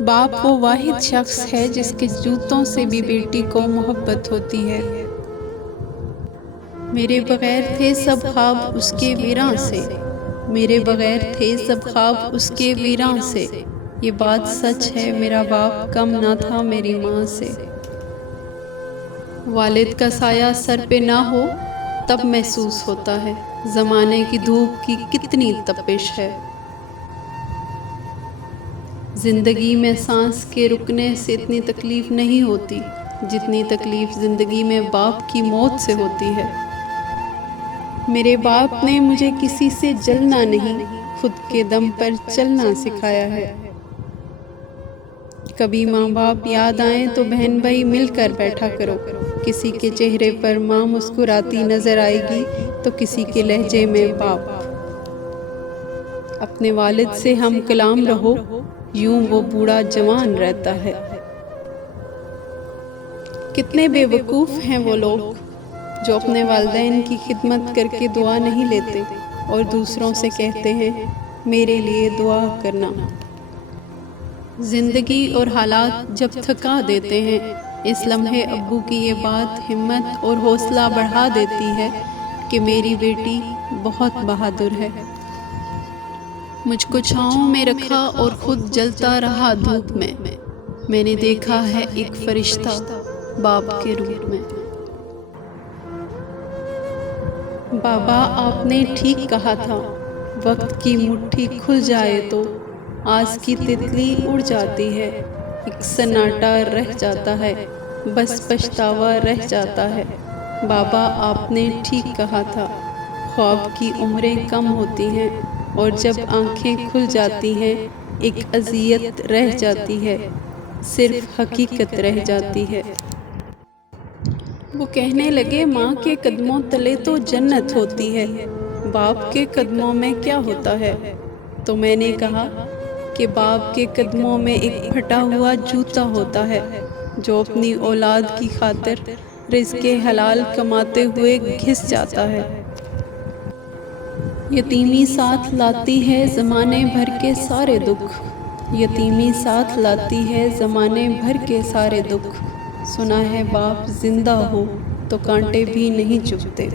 बाप वो वाहिद शख्स है जिसके जूतों से भी बेटी को मोहब्बत होती है। मेरे बगैर थे सब ख्वाब उसके वीरां से, मेरे बगैर थे सब ख्वाब उसके वीरां से। ये बात सच है, मेरा बाप कम ना था मेरी माँ से। वालिद का साया सर पे ना हो तब महसूस होता है ज़माने की धूप की कितनी तपिश है। ज़िंदगी में सांस के रुकने से इतनी तकलीफ़ नहीं होती जितनी तकलीफ़ ज़िंदगी में बाप की मौत से होती है। मेरे बाप ने मुझे किसी से जलना नहीं, खुद के दम पर चलना सिखाया है। कभी माँ बाप याद आए तो बहन भाई मिलकर बैठा करो। किसी के चेहरे पर माँ मुस्कुराती नज़र आएगी तो किसी के लहजे में बाप। अपने वालिद से हम कलाम रहो, यूं वो बूढ़ा जवान रहता है। कितने बेवकूफ़ हैं वो लोग जो अपने वालिदैन की खिदमत करके दुआ नहीं लेते और दूसरों से कहते हैं मेरे लिए दुआ करना। ज़िंदगी और हालात जब थका देते हैं, इस लम्हे अब्बू की ये बात हिम्मत और हौसला बढ़ा देती है कि मेरी बेटी बहुत बहादुर है। मुझको छाँव में रखा और खुद जलता रहा धूप में। मैंने देखा है एक फरिश्ता बाप के रूप में। बाबा आपने ठीक कहा था, वक्त की मुट्ठी खुल जाए तो आस की तितली उड़ जाती है। एक सन्नाटा रह जाता है, बस पछतावा रह जाता है। बाबा आपने ठीक कहा था, ख्वाब की उम्रें कम होती हैं और जब आंखें खुल जाती हैं एक अज़ियत रह जाती है, सिर्फ हकीकत रह जाती है। वो कहने लगे माँ के कदमों तले तो जन्नत होती है, बाप के कदमों में क्या होता है। तो मैंने कहा कि बाप के कदमों में एक फटा हुआ जूता होता है जो अपनी औलाद की खातिर रिज़्क़े हलाल कमाते हुए घिस जाता है। यतीमी साथ लाती है ज़माने भर के सारे दुख, यतीमी साथ लाती है ज़माने भर के सारे दुख। सुना है बाप जिंदा हो तो कांटे भी नहीं चुभते।